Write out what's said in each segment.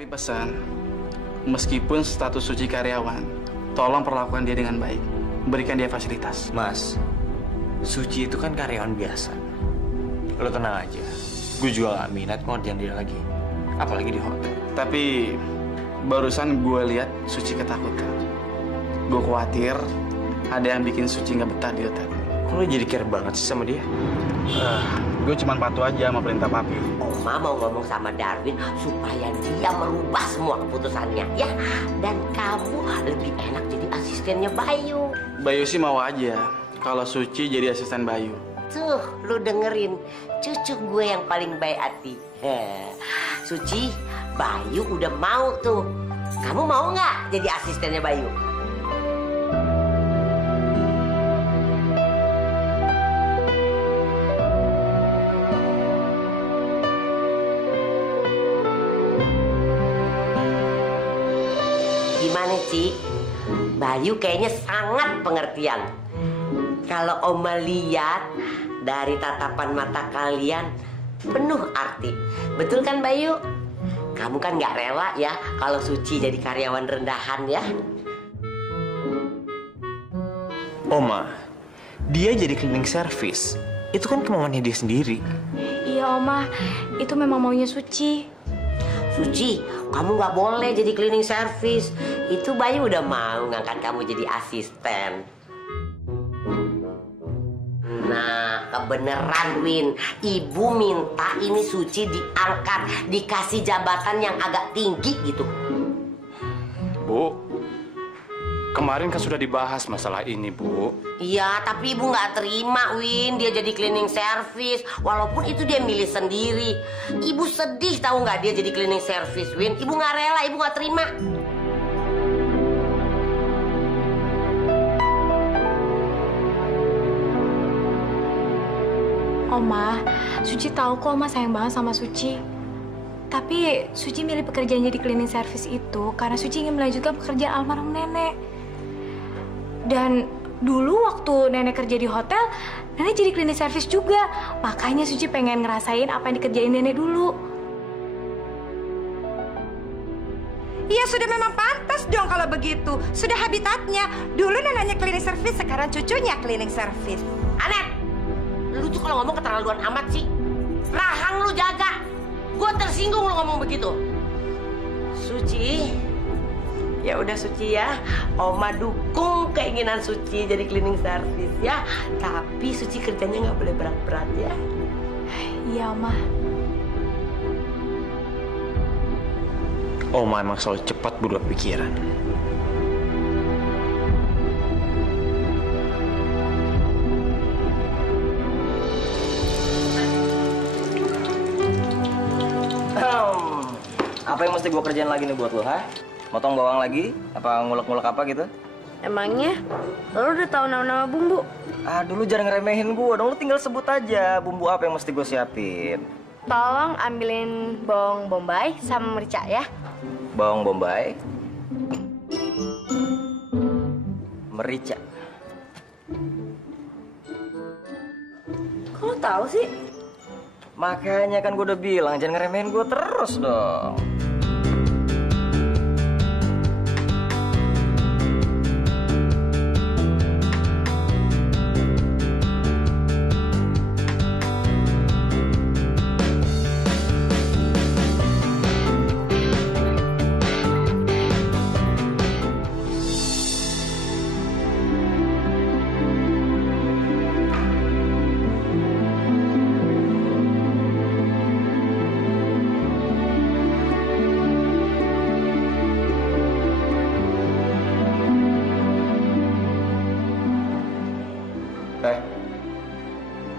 Papi pesan, meskipun status Suci karyawan, tolong perlakukan dia dengan baik. Berikan dia fasilitas. Mas, Suci itu kan karyawan biasa. Lo tenang aja. Gue juga gak minat ngerjain dia lagi. Apalagi di hotel. Tapi barusan gue lihat Suci ketakutan. Gue khawatir ada yang bikin Suci nggak betah di hotel. Kok lo jadi care banget sih sama dia? Gue cuma patuh aja sama perintah Papi. Oma mau ngomong sama Darwin supaya dia merubah semua keputusannya, ya. Dan kamu lebih enak jadi asistennya Bayu. Bayu sih mau aja kalau Suci jadi asisten Bayu. Tuh, lu dengerin. Cucu gue yang paling baik hati. Suci, Bayu udah mau tuh. Kamu mau nggak jadi asistennya Bayu? Gimana, Ci? Bayu kayaknya sangat pengertian. Kalau Oma lihat dari tatapan mata kalian penuh arti. Betul kan, Bayu? Kamu kan nggak rela ya kalau Suci jadi karyawan rendahan, ya? Oma, dia jadi cleaning service. Itu kan kemauannya dia sendiri. Iya, Oma. Itu memang maunya Suci. Suci, kamu nggak boleh jadi cleaning service. Itu Bayu udah mau ngangkat kamu jadi asisten. Nah, kebeneran, Win. Ibu minta ini Suci diangkat, dikasih jabatan yang agak tinggi gitu. Bu, kemarin kan sudah dibahas masalah ini, Bu. Iya, tapi ibu nggak terima, Win. Dia jadi cleaning service. Walaupun itu dia milih sendiri. Ibu sedih tahu nggak dia jadi cleaning service, Win. Ibu nggak rela, ibu nggak terima. Oma, Suci tahu kok Oma sayang banget sama Suci. Tapi Suci milih pekerjaan jadi cleaning service itu karena Suci ingin melanjutkan pekerjaan almarhum nenek. Dan dulu waktu nenek kerja di hotel, nenek jadi cleaning service juga. Makanya Suci pengen ngerasain apa yang dikerjain nenek dulu. Ya sudah, memang pantas dong kalau begitu. Sudah habitatnya. Dulu neneknya cleaning service, sekarang cucunya cleaning service. Anet, lu tuh kalau ngomong keterlaluan amat sih. Rahang lu jaga. Gue tersinggung lu ngomong begitu. Suci, ya udah Suci ya. Oma dukung keinginan Suci jadi cleaning service ya. Tapi Suci kerjanya nggak boleh berat-berat ya. Iya, Oma. Oma emang selalu cepat berubah pikiran. Apa yang mesti gue kerjain lagi nih buat lo, ha? Motong bawang lagi? Apa ngulek-ngulek apa gitu? Emangnya lo udah tahu nama-nama bumbu? Aduh, lu jangan ngeremehin gue dong. Lu tinggal sebut aja bumbu apa yang mesti gue siapin. Tolong ambilin bawang bombay sama merica ya. Bawang bombay, merica. Kok lo tahu sih? Makanya kan gue udah bilang jangan ngeremehin gue terus dong.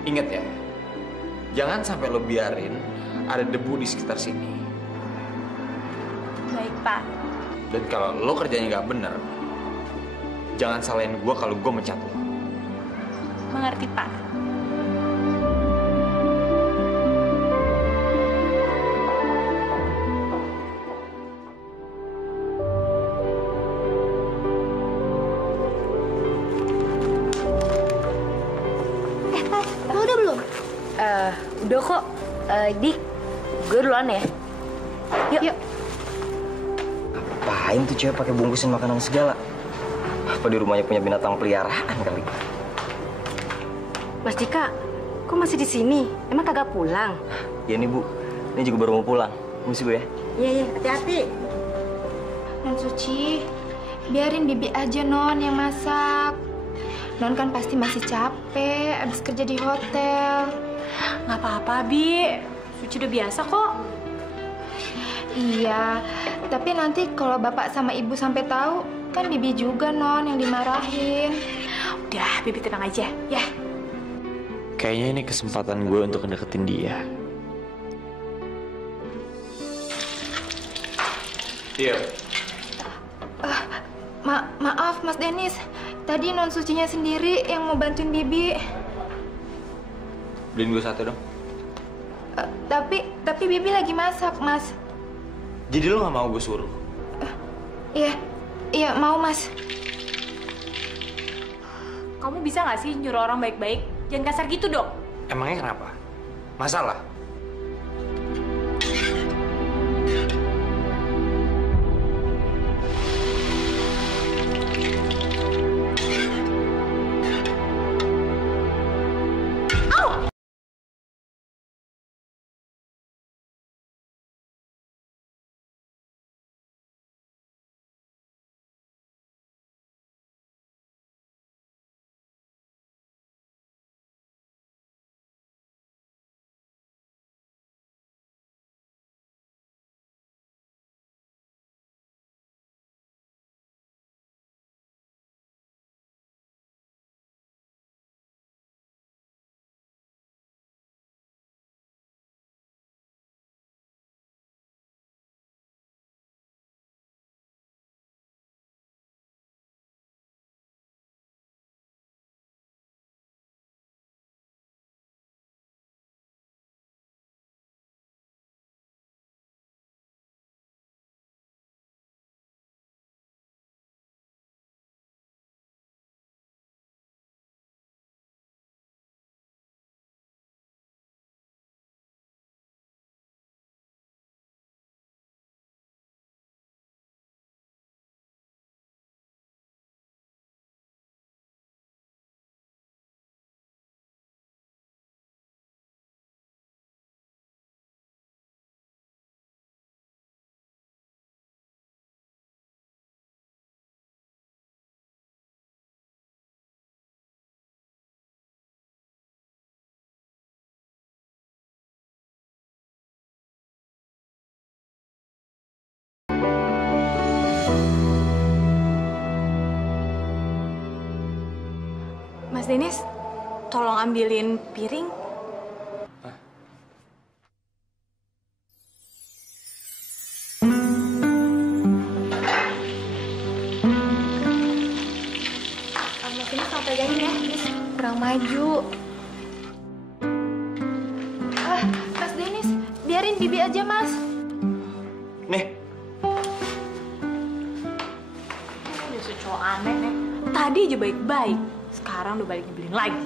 Ingat ya, jangan sampai lo biarin ada debu di sekitar sini. Baik, Pak. Dan kalau lo kerjanya nggak bener, jangan salahin gue kalau gue mencat lo. Mengerti, Pak. Udah kok, Dik, gue duluan ya. Yuk. Ngapain tuh cewek pakai bungkusin makanan segala? Apa di rumahnya punya binatang peliharaan kali? Mas Dika, kok masih di sini? Emang kagak pulang? Ya nih Bu, ini juga baru mau pulang. Mesti Bu ya? Iya, hati-hati. Non Suci, biarin Bibi aja Non yang masak. Non kan pasti masih capek abis kerja di hotel. Nggak apa-apa, Bi. Suci udah biasa kok. Iya, tapi nanti kalau bapak sama ibu sampai tahu, kan Bibi juga Non yang dimarahin. Udah, Bibi tenang aja, ya. Kayaknya ini kesempatan gue untuk ngedeketin dia. Iya. Maaf Mas Denis, tadi Non Sucinya sendiri yang mau bantuin Bibi. Beliin gue satu dong. Tapi Bibi lagi masak, Mas. Jadi lo gak mau gue suruh? Iya mau Mas. Kamu bisa nggak sih nyuruh orang baik-baik? Jangan kasar gitu dong. Emangnya kenapa? Masalah? Mas Denis, tolong ambilin piring. Mas Denis sampai jadi ya, kurang maju. Mas Denis, biarin Bibi aja Mas. Nih. Ini cowok aneh nih. Tadi aja baik-baik. Sekarang udah balik nyebelin lagi.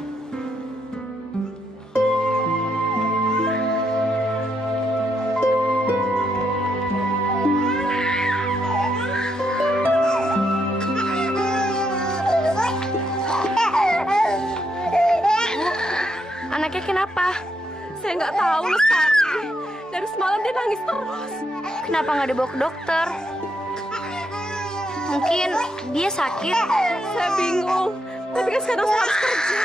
Anaknya kenapa? Saya nggak tahu, Lestari. Dari semalam dia nangis terus. Kenapa nggak dibawa ke dokter? Mungkin dia sakit. Saya bingung. Tapi kan sekarang saya harus kerja.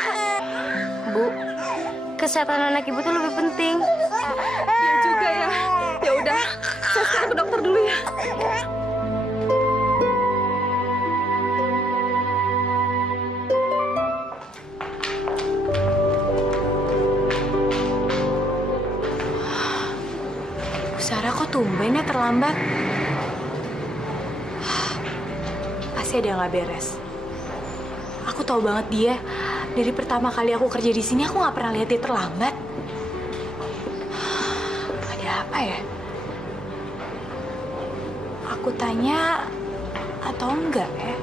Bu, kesehatan anak ibu tuh lebih penting. Iya juga ya. Ya udah, saya sekarang ke dokter dulu ya. Bu Sarah, kok tumben ya terlambat? Pasti ada yang nggak beres. Aku tahu banget dia. Dari pertama kali aku kerja di sini, aku nggak pernah lihat dia terlambat. Ada apa ya? Aku tanya atau enggak ya?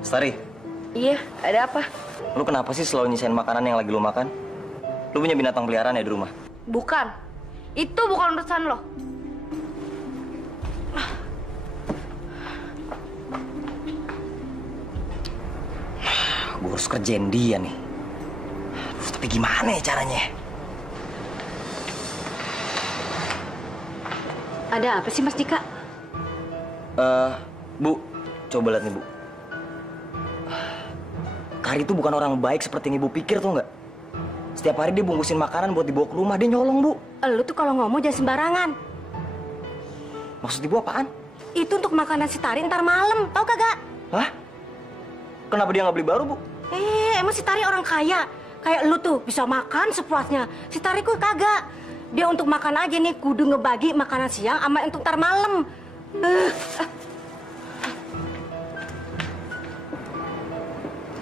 Lestari, Iya, ada apa? Lu kenapa sih selalu nyisain makanan yang lagi lu makan? Lu punya binatang peliharaan ya di rumah? Bukan. Itu bukan urusan lo. Gue harus kerjain dia nih. Aduh, tapi gimana ya caranya? Ada apa sih Mas Dika? Bu, coba lihat nih Bu. Kari itu bukan orang baik seperti yang Ibu pikir tuh nggak? Setiap hari dia bungkusin makanan buat dibawa ke rumah, dia nyolong Bu. Lu tuh kalau ngomong jangan sembarangan. Maksud Ibu apaan? Itu untuk makanan si Tari ntar malam, tau kagak? Hah? Kenapa dia nggak beli baru Bu? Emang si Tari orang kaya? Kayak lu tuh bisa makan sepuasnya. Si Tari kok kagak. Dia untuk makan aja nih kudu ngebagi makanan siang sama untuk ntar malam.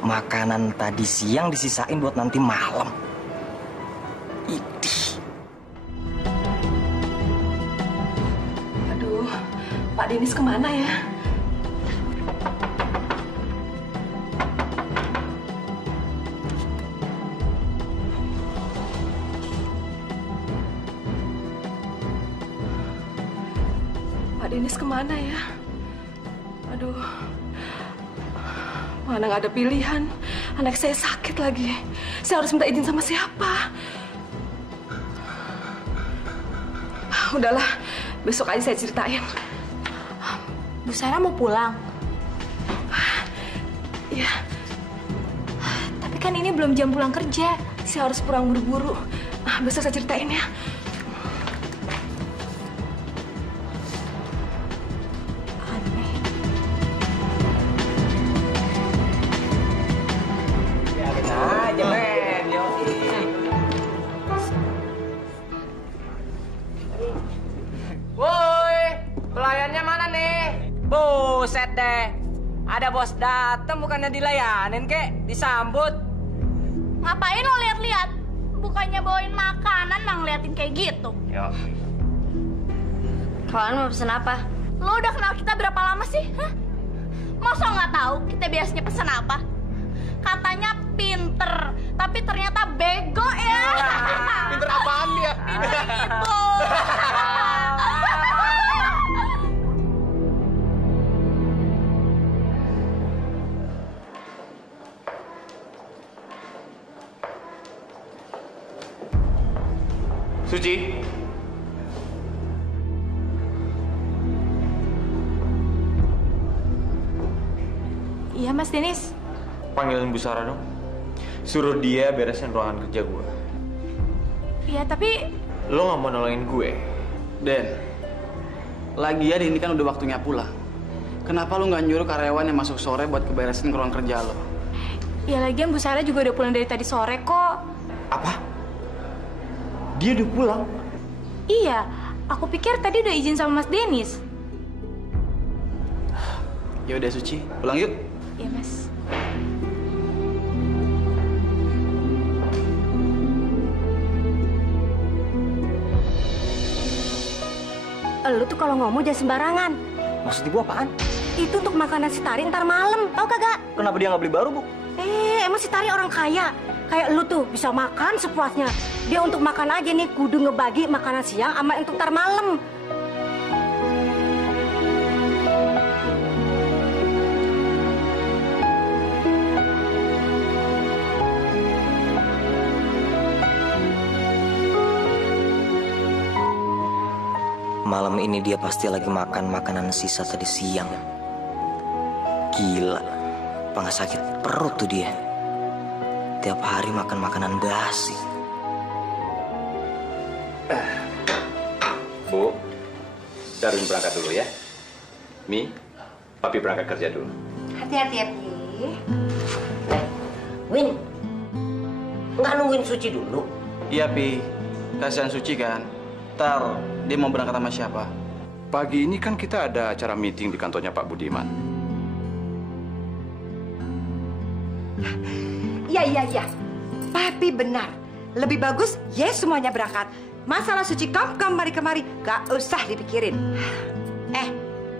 Makanan tadi siang disisain buat nanti malam. Idih. Aduh, Pak Denis kemana ya? Pak Denis kemana ya? Aduh, mana nggak ada pilihan. Anak saya sakit lagi. Saya harus minta izin sama siapa? Udahlah, besok aja saya ceritain. Bu Sarah mau pulang? Iya. Tapi kan ini belum jam pulang kerja. Saya harus pulang buru-buru. Besok saya ceritain ya. Buset deh, ada bos dateng bukannya dilayanin kek, disambut. Ngapain lo lihat-lihat? Bukannya bawain makanan malah ngeliatin kayak gitu. Yo. Kalian mau pesen apa? Lo udah kenal kita berapa lama sih? Hah? Masa nggak tahu kita biasanya pesen apa? Katanya pinter, tapi ternyata bego ya. Pinter apaan dia? Pinter itu. Suci. Iya, Mas Denis. Panggilin Bu Sarah dong. Suruh dia beresin ruangan kerja gue. Iya, tapi... Lo nggak mau nolongin gue? Den, lagian ini kan udah waktunya pulang. Kenapa lu nggak nyuruh karyawan yang masuk sore buat keberesin ke ruang kerja lo? Ya lagian Bu Sarah juga udah pulang dari tadi sore kok. Apa? Dia udah pulang? Iya, aku pikir tadi udah izin sama Mas Denis. Ya udah Suci, pulang yuk. Iya, Mas. Lu tuh kalau ngomong jangan sembarangan. Maksud Ibu apaan? Itu untuk makanan si Tari ntar malam, tau kagak? Kenapa dia nggak beli baru Bu? Emang si Tari orang kaya? Kayak lu tuh bisa makan sepuasnya. Dia untuk makan aja nih kudu ngebagi makanan siang sama untuk ntar malam. Malam ini dia pasti lagi makan makanan sisa tadi siang. Gila, apa nggak sakit perut tuh dia? Tiap hari makan makanan basi. Bu, Darwin berangkat dulu ya. Mi, Papi berangkat kerja dulu. Hati-hati ya, Pi. Win, nggak nungguin Suci dulu? Iya, Pi. Kasihan Suci kan. Ntar dia mau berangkat sama siapa? Pagi ini kan kita ada acara meeting di kantornya Pak Budiman. Iya. Papi benar. Lebih bagus, semuanya berangkat. Masalah Suci kemari-kemari, gak usah dipikirin.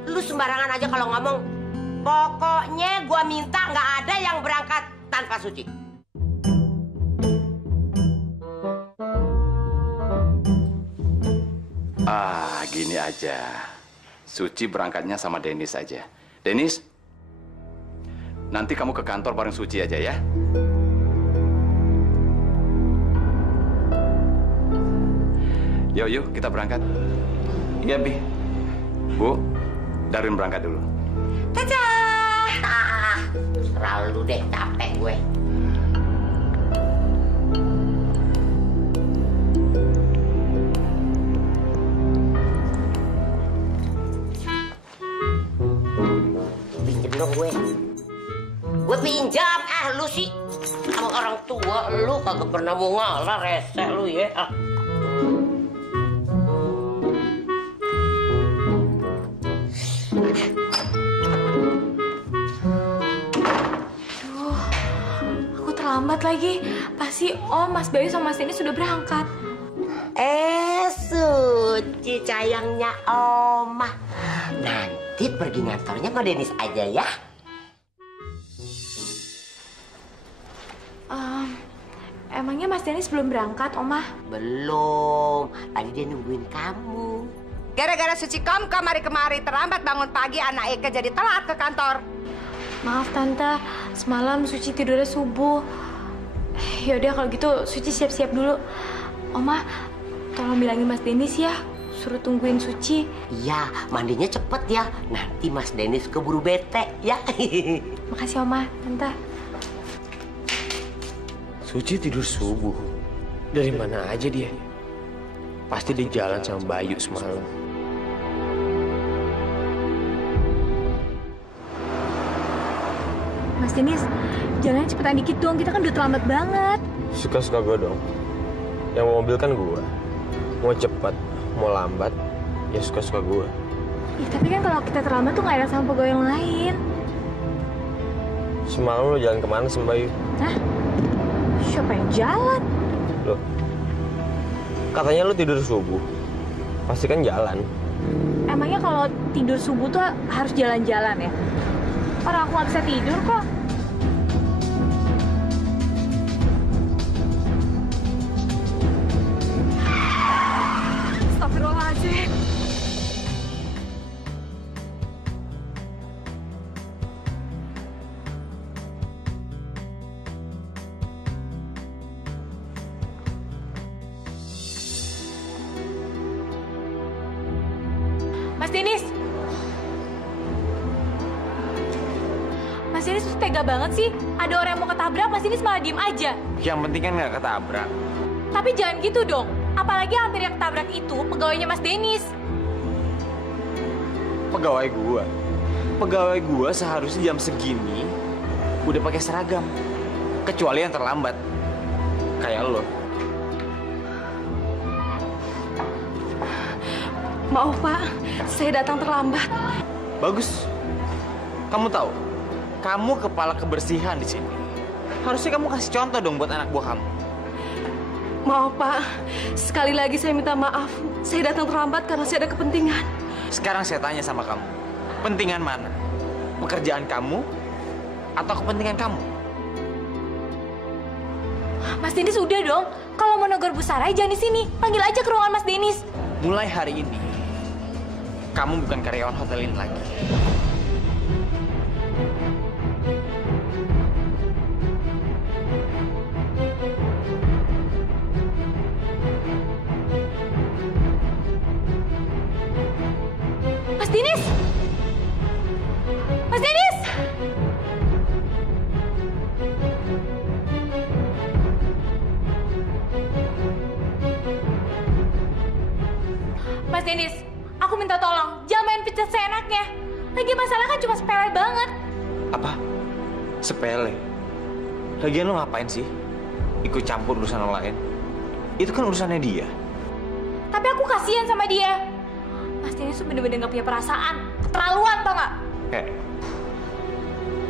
Lu sembarangan aja kalau ngomong. Pokoknya gua minta nggak ada yang berangkat Suci? Gini aja. Suci berangkatnya sama Dennis aja. Dennis, nanti kamu ke kantor bareng Suci aja ya. Yuk, kita berangkat. Iya, Bi. Bu, Darwin berangkat dulu. Dadah! Terlalu deh, capek gue. Pinjem dong gue. Gue pinjam, lu sih. Sama orang tua, lu kagak pernah mau ngalah, rese lu ya. Terlambat lagi. Pasti Om, Mas Bayu sama Mas Dennis sudah berangkat. Suci sayangnya Oma. Nanti pergi ngantornya sama Dennis aja ya. Emangnya Mas Dennis belum berangkat, Oma? Belum. Tadi dia nungguin kamu. Gara-gara Suci kemari-kemari terlambat bangun pagi, anak Eka jadi telat ke kantor. Maaf Tante, semalam Suci tidurnya subuh. Yaudah kalau gitu Suci siap-siap dulu. Oma, tolong bilangin Mas Dennis ya, suruh tungguin Suci. Iya, mandinya cepet ya. Nanti Mas Dennis keburu bete ya. Makasih Oma, Tante. Suci tidur subuh. Dari mana aja dia? Pasti dia jalan sama Bayu semalam. Mas Dennis, jalannya cepetan dikit dong, kita kan udah terlambat banget. Suka-suka gue dong. Yang mau mobil kan gue. Mau cepat, mau lambat, ya suka-suka gue. Ya, tapi kan kalau kita terlambat tuh nggak enak sama pegawai yang lain. Semalam lo jalan kemana sama Bayu? Hah? Siapa yang jalan? Loh, katanya lo tidur subuh. Pasti kan jalan. Emangnya kalau tidur subuh tuh harus jalan-jalan ya? Orang aku nggak bisa tidur kok. Astagfirullahaladzim. Mas Dennis. Mas Dennis tuh tega banget sih. Ada orang yang mau ketabrak, Mas Dennis malah diem aja. Yang penting kan nggak ketabrak. Tapi jangan gitu dong. Apalagi hampir yang ketabrak itu pegawainya Mas Dennis. Pegawai gua seharusnya jam segini udah pakai seragam. Kecuali yang terlambat. Kayak lo. Maaf Pak, saya datang terlambat. Bagus. Kamu tahu, kamu kepala kebersihan di sini. Harusnya kamu kasih contoh dong buat anak buah kamu. Maaf Pak, sekali lagi saya minta maaf. Saya datang terlambat karena saya ada kepentingan. Sekarang saya tanya sama kamu, kepentingan mana? Pekerjaan kamu atau kepentingan kamu? Mas Dennis udah dong. Kalau mau negur Bu Sarai jangan di sini. Panggil aja ke ruangan Mas Dennis. Mulai hari ini, kamu bukan karyawan hotel ini lagi. Mas Dennis! Mas Dennis! Mas Dennis, aku minta tolong, jangan main pecat seenaknya. Lagi masalah kan cuma sepele banget. Apa? Sepele? Lagian lo ngapain sih? Ikut campur urusan orang lain? Itu kan urusannya dia. Tapi aku kasihan sama dia. Mas Dennis tuh bener-bener gak punya perasaan. Keterlaluan tau gak?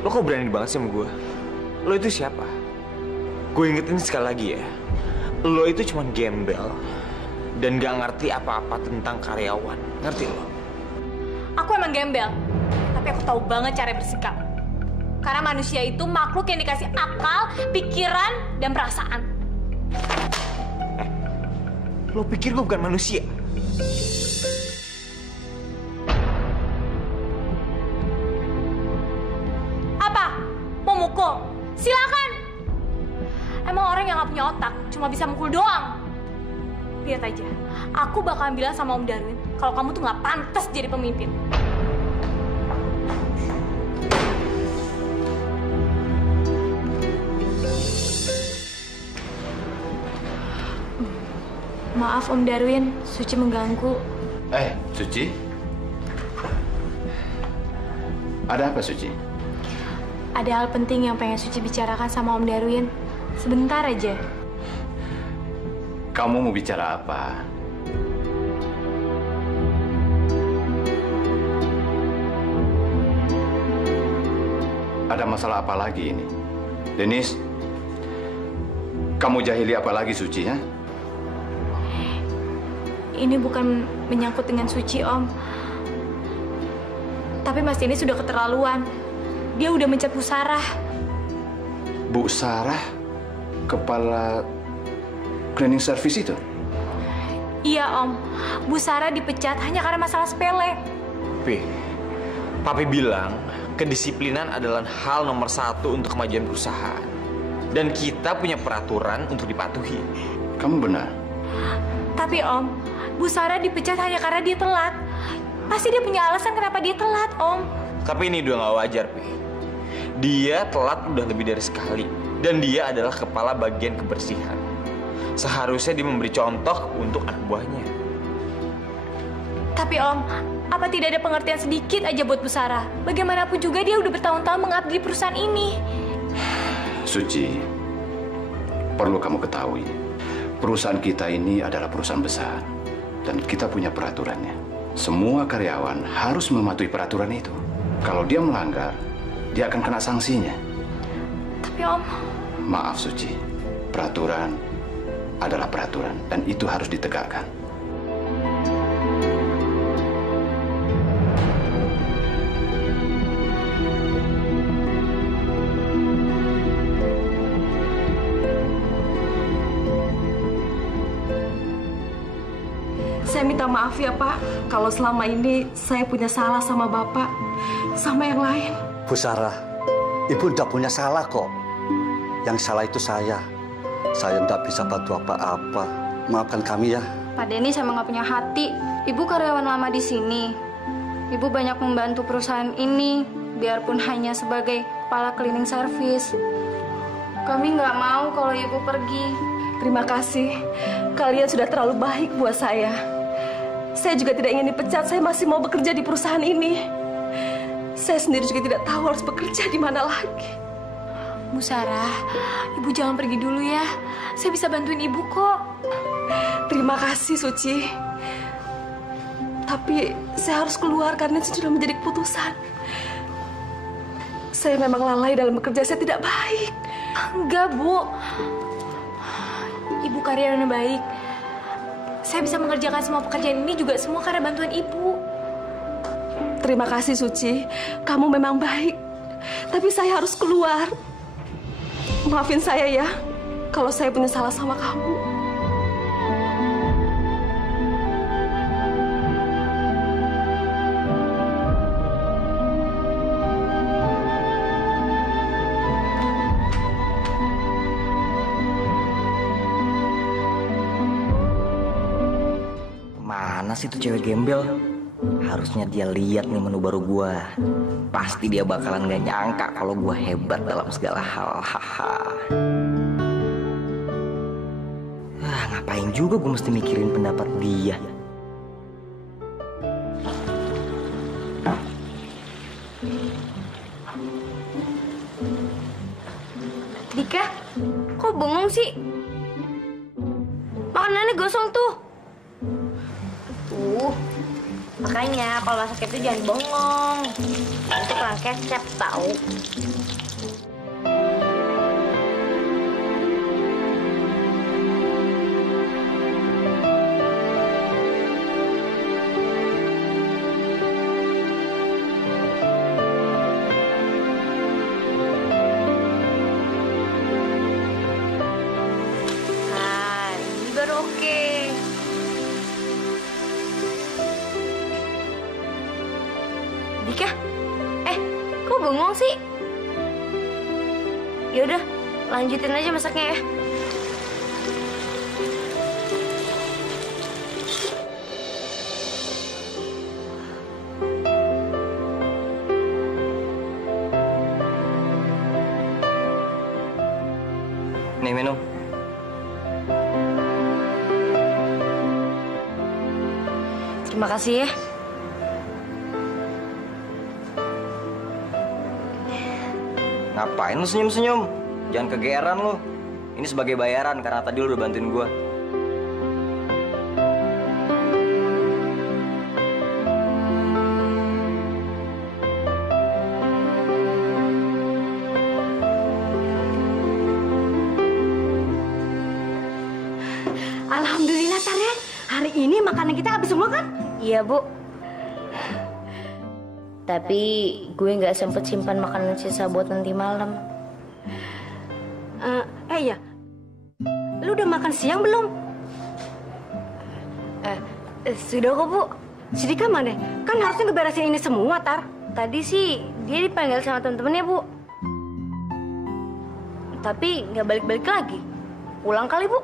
Lo kok berani banget sih sama gue? Lo itu siapa? Gue ingetin sekali lagi ya. Lo itu cuma gembel. Dan gak ngerti apa-apa tentang karyawan. Ngerti lo? Aku emang gembel. Tapi aku tahu banget cara bersikap. Karena manusia itu makhluk yang dikasih akal, pikiran, dan perasaan. Lo pikir gue bukan manusia? Apa? Mau mukul? Silakan. Emang orang yang gak punya otak cuma bisa mukul doang. Lihat aja, aku bakalan bilang sama Om Darwin kalau kamu tuh gak pantas jadi pemimpin. Maaf Om Darwin, Suci mengganggu. Suci? Ada apa, Suci? Ada hal penting yang pengen Suci bicarakan sama Om Darwin. Sebentar aja. Kamu mau bicara apa? Ada masalah apa lagi ini? Denis, kamu jahili apa lagi, Suci, ya? Ini bukan menyangkut dengan Suci, Om. Tapi Mas Denis sudah keterlaluan. Dia udah mencat Bu Sarah. Bu Sarah? Kepala cleaning service itu? Iya, Om. Bu Sarah dipecat hanya karena masalah sepele. Papi bilang kedisiplinan adalah hal nomor 1 untuk kemajuan perusahaan. Dan kita punya peraturan untuk dipatuhi. Kamu benar? Tapi Om, Bu Sarah dipecat hanya karena dia telat. Pasti dia punya alasan kenapa dia telat, Om. Tapi ini udah gak wajar, Pi. Dia telat udah lebih dari sekali. Dan dia adalah kepala bagian kebersihan. Seharusnya dia memberi contoh untuk anak buahnya. Tapi Om, apa tidak ada pengertian sedikit aja buat Bu Sarah? Bagaimanapun juga dia udah bertahun-tahun mengabdi di perusahaan ini. Suci, perlu kamu ketahui, perusahaan kita ini adalah perusahaan besar. Dan kita punya peraturannya. Semua karyawan harus mematuhi peraturan itu. Kalau dia melanggar, dia akan kena sanksinya. Tapi Om... Maaf Suci, peraturan adalah peraturan dan itu harus ditegakkan. Saya minta maaf ya Pak, kalau selama ini saya punya salah sama Bapak, sama yang lain. Bu Sarah, Ibu tidak punya salah kok. Yang salah itu saya. Saya tidak bisa bantu apa-apa. Maafkan kami ya. Pak Denny sama nggak punya hati. Ibu karyawan lama di sini. Ibu banyak membantu perusahaan ini, biarpun hanya sebagai kepala cleaning service. Kami nggak mau kalau Ibu pergi. Terima kasih. Kalian sudah terlalu baik buat saya. Saya juga tidak ingin dipecat. Saya masih mau bekerja di perusahaan ini. Saya sendiri juga tidak tahu harus bekerja di mana lagi. Bu Sarah, Ibu jangan pergi dulu ya. Saya bisa bantuin Ibu kok. Terima kasih, Suci. Tapi saya harus keluar karena itu sudah menjadi keputusan. Saya memang lalai dalam bekerja. Saya tidak baik. Enggak, Bu. Ibu karyawan yang baik. Saya bisa mengerjakan semua pekerjaan ini juga semua karena bantuan Ibu. Terima kasih, Suci. Kamu memang baik. Tapi saya harus keluar. Maafin saya ya, kalau saya punya salah sama kamu. Mana sih tuh cewek gembel? Harusnya dia lihat nih menu baru gua. Pasti dia bakalan gak nyangka kalau gua hebat dalam segala hal. Haha. Ngapain juga gua mesti mikirin pendapat dia. Dika, kok bengong sih? Makanannya gosong tuh. Makanya kalau masak itu jangan bengong. Itu kurang kecap tahu. bengong sih? Yaudah, lanjutin aja masaknya ya. Nih minum. Terima kasih ya. Ngapain lu senyum-senyum? Jangan kegeeran lu. Ini sebagai bayaran karena tadi lu udah bantuin gua. Alhamdulillah Tare, hari ini makanan kita habis semua kan? Iya Bu. Tapi gue nggak sempet simpan makanan sisa buat nanti malam. Iya. Lu udah makan siang belum? Sudah kok Bu. Si Dika mana? Kan harusnya ngeberesin ini semua, Tar. Tadi sih dia dipanggil sama temen-temennya Bu. Tapi nggak balik-balik lagi. Pulang kali Bu.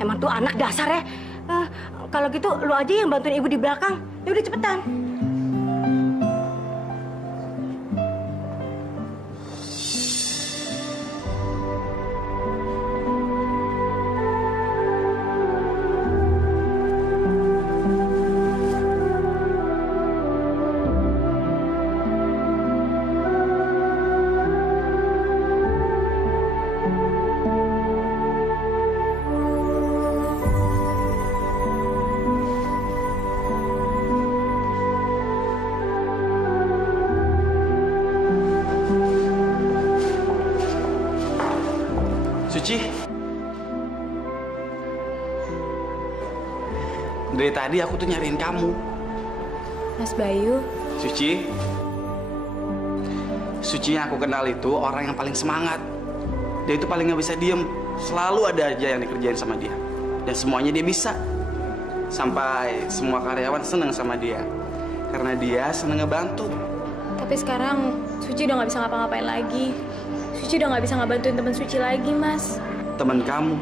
Emang tuh anak dasar ya. Kalau gitu lu aja yang bantuin ibu di belakang. Ya udah cepetan. Suci. Dari tadi aku tuh nyariin kamu. Mas Bayu. Suci. Suci yang aku kenal itu orang yang paling semangat. Dia itu paling nggak bisa diem. Selalu ada aja yang dikerjain sama dia. Dan semuanya dia bisa. Sampai semua karyawan seneng sama dia. Karena dia seneng ngebantu. Tapi sekarang Suci udah nggak bisa ngapa-ngapain lagi. Suci udah nggak bisa ngebantuin teman Suci lagi, Mas. Teman kamu?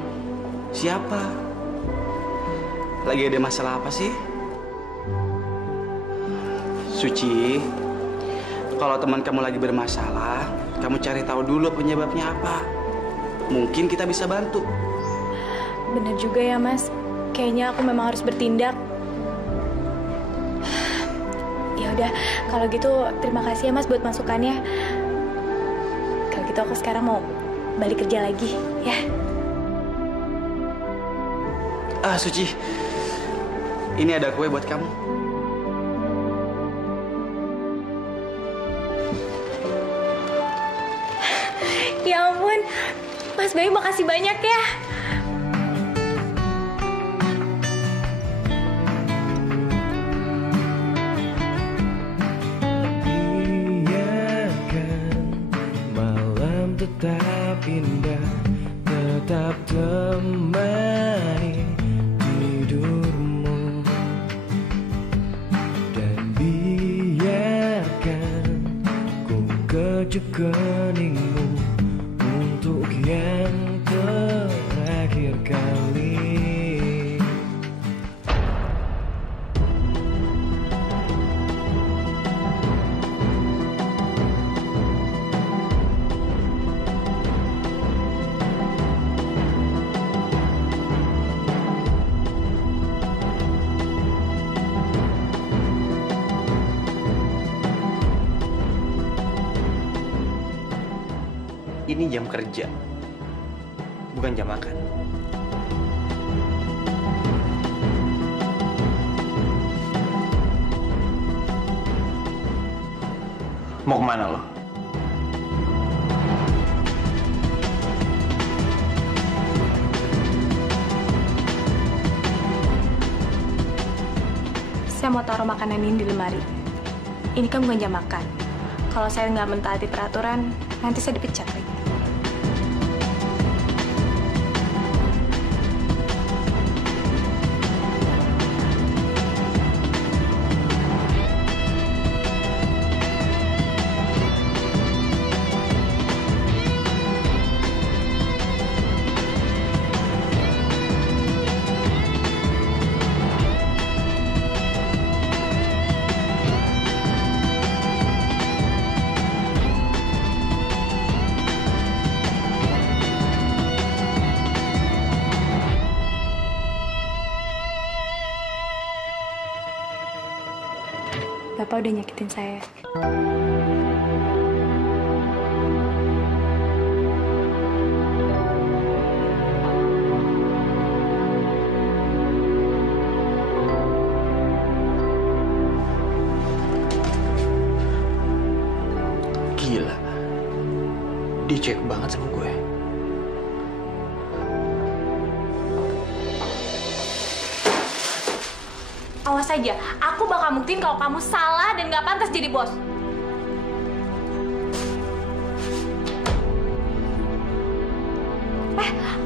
Siapa? Lagi ada masalah apa sih? Suci, kalau teman kamu lagi bermasalah, kamu cari tahu dulu penyebabnya apa. Mungkin kita bisa bantu. Bener juga ya, Mas. Kayaknya aku memang harus bertindak. Ya udah, kalau gitu terima kasih ya, Mas, buat masukannya. Kalau gitu aku sekarang mau balik kerja lagi, ya. Suci, ini ada kue buat kamu. Ya ampun, Mas Bayu makasih banyak ya. Tetap indah, tetap temani tidurmu, dan biarkan ku kecup keningmu untuk yang terakhir kali. Ini jam kerja, bukan jam makan. Mau kemana lo? Saya mau taruh makanan ini di lemari. Ini kan bukan jam makan. Kalau saya nggak mentaati peraturan, nanti saya dipecat lagi. Bapak udah nyakitin saya. Gila. Dia cuek banget sama gue. Awas aja, aku bakal buktiin kalau kamu salah dan gak pantas jadi bos.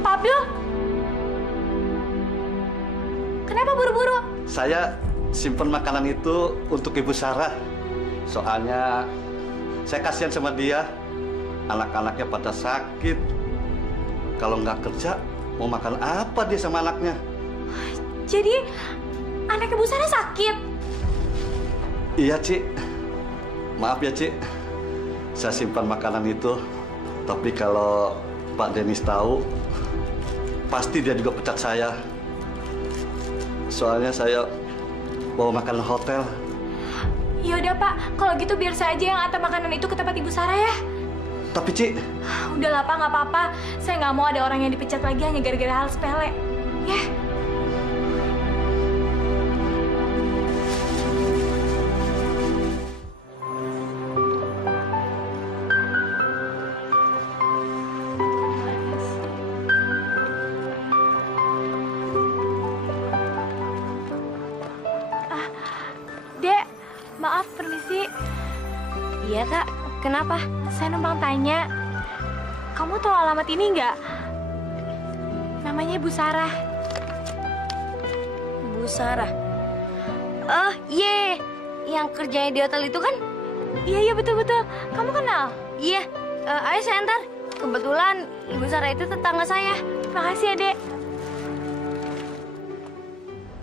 Pak Abdul? Kenapa buru-buru? Saya simpen makanan itu untuk Ibu Sarah. Soalnya saya kasihan sama dia. Anak-anaknya pada sakit. Kalau nggak kerja, mau makan apa dia sama anaknya? Jadi, anak Ibu Sarah sakit? Iya, Cik. Maaf ya, Cik. Saya simpan makanan itu. Tapi kalau Pak Dennis tahu, pasti dia juga pecat saya. Soalnya saya bawa makanan hotel. Yaudah Pak, kalau gitu biar saya aja yang antar makanan itu ke tempat Ibu Sarah ya. Tapi Cik... Udahlah Pak, nggak apa-apa. Saya nggak mau ada orang yang dipecat lagi hanya gara-gara hal sepele. Ya. Dek, maaf permisi. Iya Kak, kenapa? Saya numpang tanya, kamu tahu alamat ini nggak? Namanya Bu Sarah. Bu Sarah? Oh, iya. Yang kerjanya di hotel itu kan? Iya, betul-betul. Kamu kenal? Iya. Ayo saya antar. Kebetulan Ibu Sarah itu tetangga saya. Makasih ya, Dek.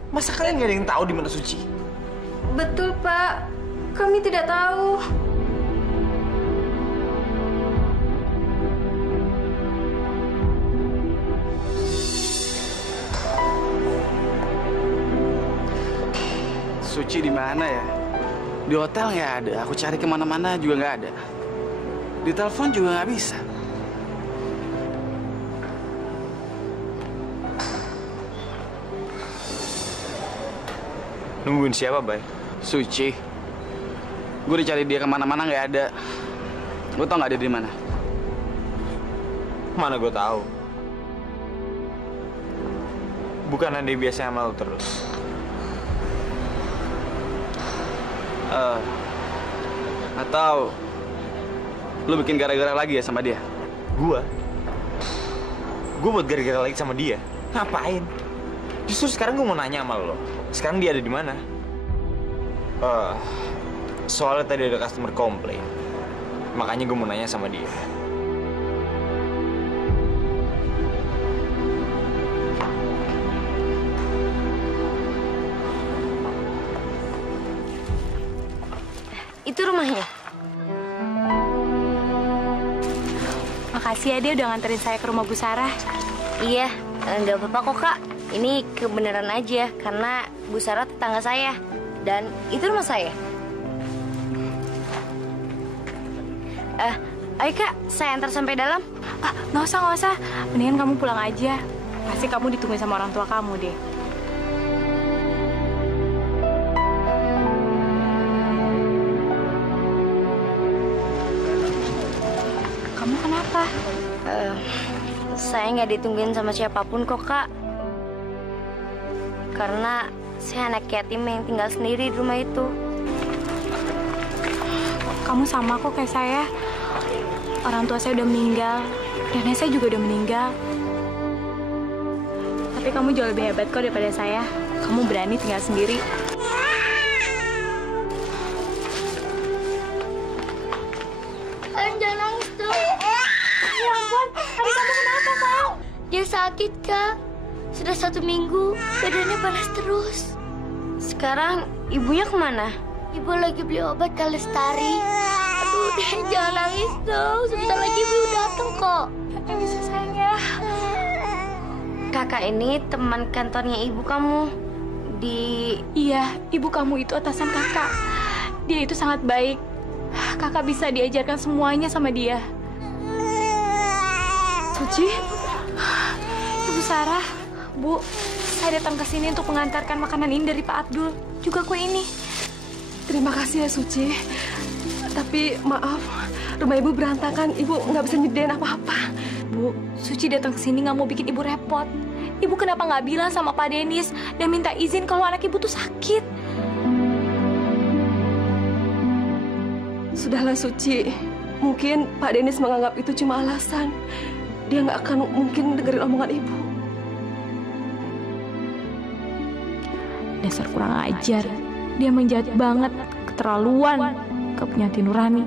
Masa kalian nggak ada yang tahu di mana Suci? Betul, Pak. Kami tidak tahu. Suci di mana ya? Di hotel nggak ada. Aku cari kemana-mana juga nggak ada. Di telepon juga nggak bisa. Nungguin siapa, Bay? Suci. Gue udah cari dia kemana-mana nggak ada. Gue tau nggak ada di mana? Mana gue tahu. Bukan dia biasa sama lu terus. Atau lu bikin gara-gara lagi ya sama dia? Gue buat gara-gara lagi sama dia. Ngapain? Justru sekarang gue mau nanya sama lo. Sekarang dia ada di mana? Soalnya tadi ada customer komplain. Makanya gue mau nanya sama dia. Itu rumahnya. Makasih ya, dia udah nganterin saya ke rumah Bu Sarah. Iya, nggak apa-apa kok Kak. Ini kebenaran aja, karena Bu Sarah tetangga saya. Dan itu rumah saya. Ayo Kak, saya antar sampai dalam. Nggak usah. Mendingan kamu pulang aja. Pasti kamu ditungguin sama orang tua kamu deh. Kamu kenapa? Saya nggak ditungguin sama siapapun kok Kak. Karena saya anak yatim yang tinggal sendiri di rumah itu. Kamu sama kok kayak saya. Orang tua saya udah meninggal. Dan saya juga udah meninggal. Tapi kamu jauh lebih hebat kok daripada saya. Kamu berani tinggal sendiri. Jangan nangis tuh. Ya ampun, adik kamu kenapa, Kak? Dia sakit, Kak. Sudah 1 minggu, badannya panas terus. Sekarang ibunya kemana? Ibu lagi beli obat ke Lestari. Aduh, deh, jangan nangis dong. Sebentar lagi ibu datang kok. Yang bisa sayangnya. Kakak ini teman kantornya ibu kamu. Iya, ibu kamu itu atasan kakak. Dia itu sangat baik. Kakak bisa diajarkan semuanya sama dia. Suci? Ibu Sarah, Bu, saya datang ke sini untuk mengantarkan makanan ini dari Pak Abdul. Juga kue ini. Terima kasih ya, Suci. Tapi maaf, rumah Ibu berantakan. Ibu nggak bisa nyediain apa-apa. Bu, Suci datang ke sini nggak mau bikin Ibu repot. Ibu kenapa nggak bilang sama Pak Denis dan minta izin kalau anak Ibu tuh sakit? Sudahlah, Suci. Mungkin Pak Denis menganggap itu cuma alasan. Dia nggak akan mungkin dengerin omongan Ibu. Dasar kurang ajar. Dia menjahat banget, keterlaluan, gak punya hati nurani.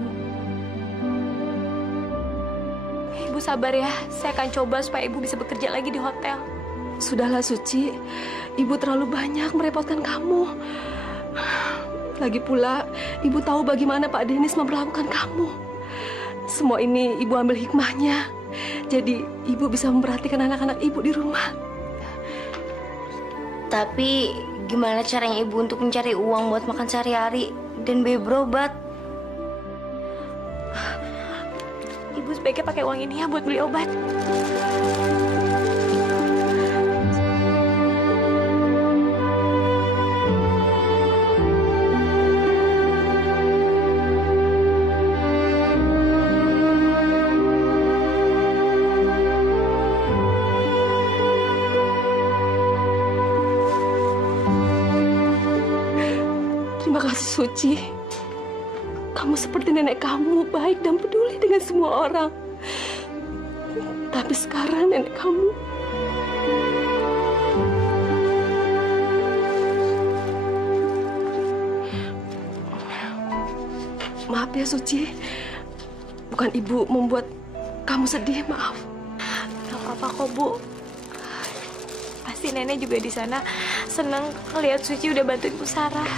Ibu sabar ya, saya akan coba supaya Ibu bisa bekerja lagi di hotel. Sudahlah, Suci. Ibu terlalu banyak merepotkan kamu. Lagi pula, Ibu tahu bagaimana Pak Denis memperlakukan kamu. Semua ini Ibu ambil hikmahnya. Jadi, Ibu bisa memperhatikan anak-anak Ibu di rumah. Tapi, gimana caranya Ibu untuk mencari uang buat makan sehari-hari dan biaya berobat? Ibu sebaiknya pakai uang ini ya buat beli obat. Terima kasih, Suci. Kamu seperti nenek kamu, baik dan peduli dengan semua orang. Tapi sekarang nenek kamu... Maaf ya, Suci. Bukan Ibu membuat kamu sedih, maaf. Gak apa-apa kok, Bu. Pasti nenek juga di sana senang lihat Suci udah bantuin Bu Sarah.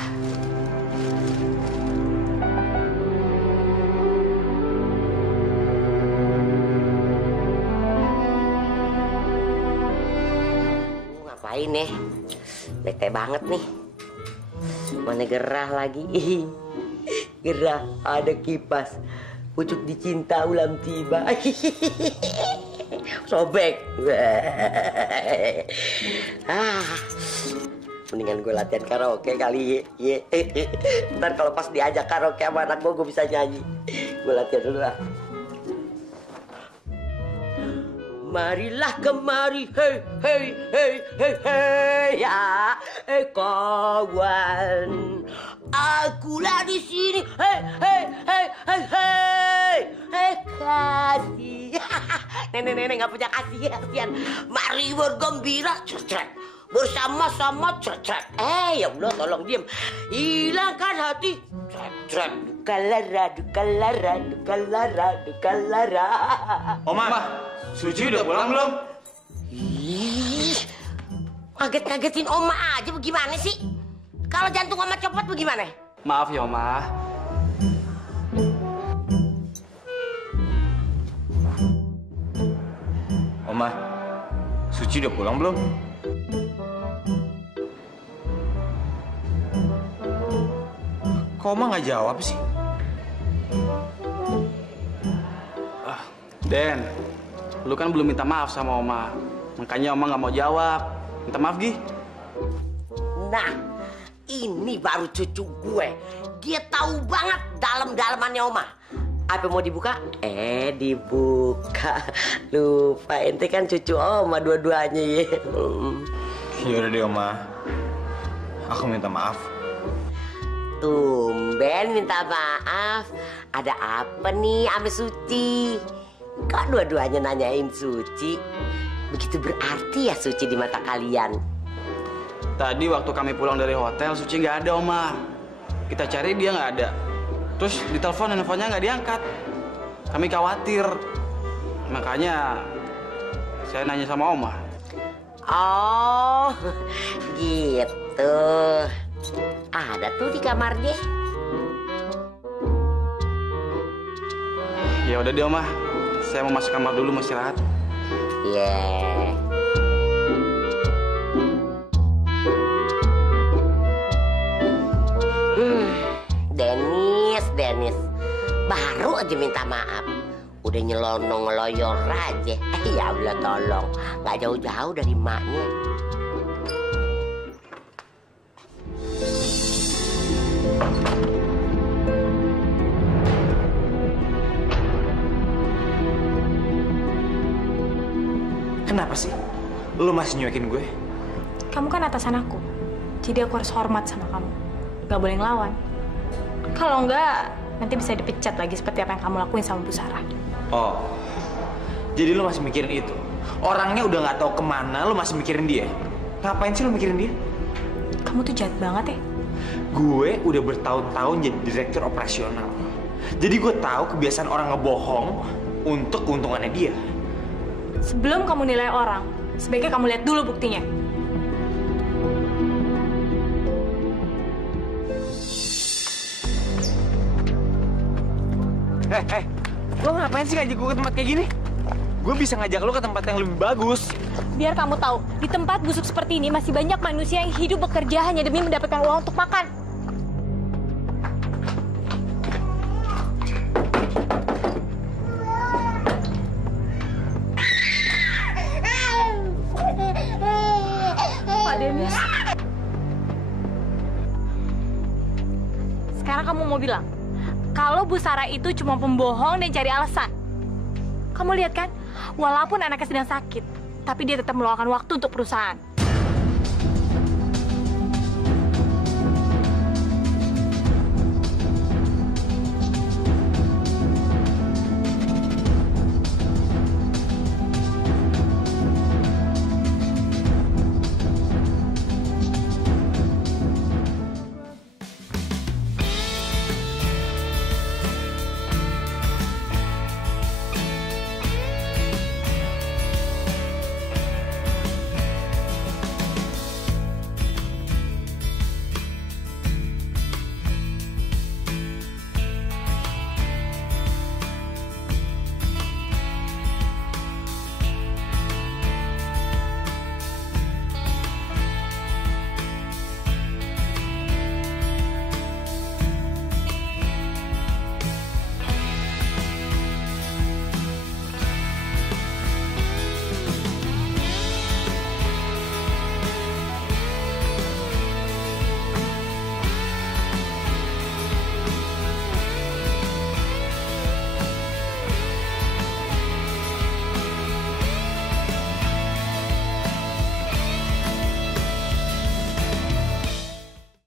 Ngapain nih? Bete banget nih. Mana gerah lagi. Gerah, ada kipas. Pucuk dicinta ulam tiba. Sobek. Mendingan gue latihan karaoke kali ya. Ntar kalau pas diajak karaoke sama anak gue bisa nyanyi. Gue latihan dulu lah. Marilah kemari, hei, hei, hei, hei, hei, ya, kawan. Akulah di sini, hei, hei, hei, hei, hei, hei, kasih. Nenek-nenek nggak punya kasih, kasihan. Mari bergembira, cecek. Bersama-sama, cecek. Ya Allah, tolong diam. Hilangkan hati, cecek. Dukalara, dukalara, dukalara, dukalara. Oma, Suci udah pulang belum? Ih, ngaget-ngagetin Oma aja bagaimana sih? Kalau jantung Oma copot bagaimana? Maaf ya, Oma. Oma, Suci udah pulang belum? Kok Oma nggak jawab sih? Den, lu kan belum minta maaf sama Oma. Makanya Oma nggak mau jawab. Minta maaf, Gi. Nah, ini baru cucu gue. Dia tahu banget dalam-dalamannya Oma. Apa mau dibuka? Dibuka. Lupa, ente kan cucu Oma dua-duanya ya. Yaudah deh, Oma. Aku minta maaf. Tumben minta maaf. Ada apa nih sama Suci? Kok dua-duanya nanyain Suci? Begitu berarti ya Suci di mata kalian? Tadi waktu kami pulang dari hotel, Suci nggak ada, Oma. Kita cari dia nggak ada. Terus ditelepon, teleponnya nggak diangkat. Kami khawatir. Makanya saya nanya sama Oma. Oh, gitu. Ada tuh di kamarnya. Ya udah deh, Oma. Saya mau masuk kamar dulu, mau istirahat. Yeah. Denny Baru aja minta maaf. Udah nyelonong ngeloyor aja. Ya Allah tolong. Gak jauh-jauh dari maknya. Kenapa sih? Lu masih nyuekin gue? Kamu kan atasan aku, jadi aku harus hormat sama kamu. Gak boleh ngelawan. Kalau enggak, nanti bisa dipecat lagi seperti apa yang kamu lakuin sama Bu Sarah. Oh, jadi lu masih mikirin itu? Orangnya udah nggak tahu kemana, lu masih mikirin dia? Ngapain sih lu mikirin dia? Kamu tuh jahat banget ya. Gue udah bertahun-tahun jadi direktur operasional. Jadi gue tahu kebiasaan orang ngebohong untuk keuntungannya dia. Sebelum kamu nilai orang, sebaiknya kamu lihat dulu buktinya. Lo ngapain sih ngajak gue ke tempat kayak gini? Gue bisa ngajak lo ke tempat yang lebih bagus. Biar kamu tahu, di tempat busuk seperti ini masih banyak manusia yang hidup bekerja hanya demi mendapatkan uang untuk makan. Pak Dennis. Sekarang kamu mau bilang, kalau Bu Sarah itu cuma pembohong dan cari alasan. Kamu lihat kan, walaupun anaknya sedang sakit, tapi dia tetap meluangkan waktu untuk perusahaan.